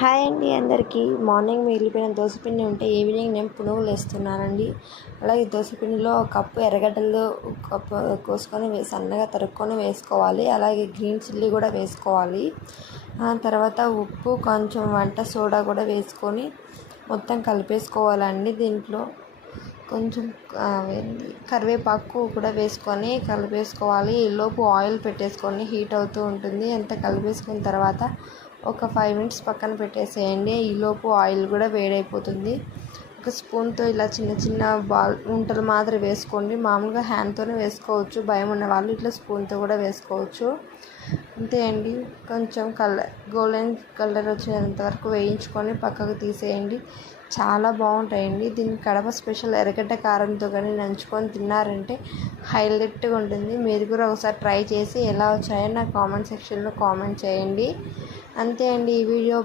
Hi అండి అందరికీ. Morning మిగిలిపోయిన దోసపిండి ఉంటే ఈవినింగ్ నేను పునుగులు వేస్తున్నానండి. అలాగే దోసపిండిలో ఒక కప్పు ఎర్రగడ్డలు కప్పు కోసుకొని సన్నగా తరుక్కొని వేసుకోవాలి. అలాగే గ్రీన్ చిల్లీ కూడా వేసుకోవాలి. తర్వాత ఉప్పు, కొంచెం వంట సోడా కూడా వేసుకొని మొత్తం కలిపేసుకోవాలండి. దీంట్లో కొంచెం కరివేపాకు కూడా వేసుకొని కలిపేసుకోవాలి. ఈలోపు ఆయిల్ పెట్టేసుకొని హీట్ అవుతూ ఉంటుంది. అంత కలిపేసుకున్న తర్వాత ఒక 5 మినిట్స్ పక్కన పెట్టేసేయండి. ఈలోపు ఆయిల్ కూడా వేడైపోతుంది. ఒక స్పూన్తో ఇలా చిన్న చిన్న ఉంటలు మాదిరి వేసుకోండి. మామూలుగా హ్యాండ్తోనే వేసుకోవచ్చు, భయం ఉన్న వాళ్ళు ఇట్లా స్పూన్తో కూడా వేసుకోవచ్చు. అంతే అండి. కొంచెం గోల్డెన్ కలర్ వచ్చేంత వరకు వేయించుకొని పక్కకు తీసేయండి. చాలా బాగుంటాయండి. దీన్ని కడప స్పెషల్ ఎర్రగడ్డ కారంతో కానీ నంచుకొని తిన్నారంటే హైలైట్గా ఉంటుంది. మీరు కూడా ఒకసారి ట్రై చేసి ఎలా వచ్చాయో నా కామెంట్ సెక్షన్లో కామెంట్ చేయండి. అంతే అండి ఈ వీడియో.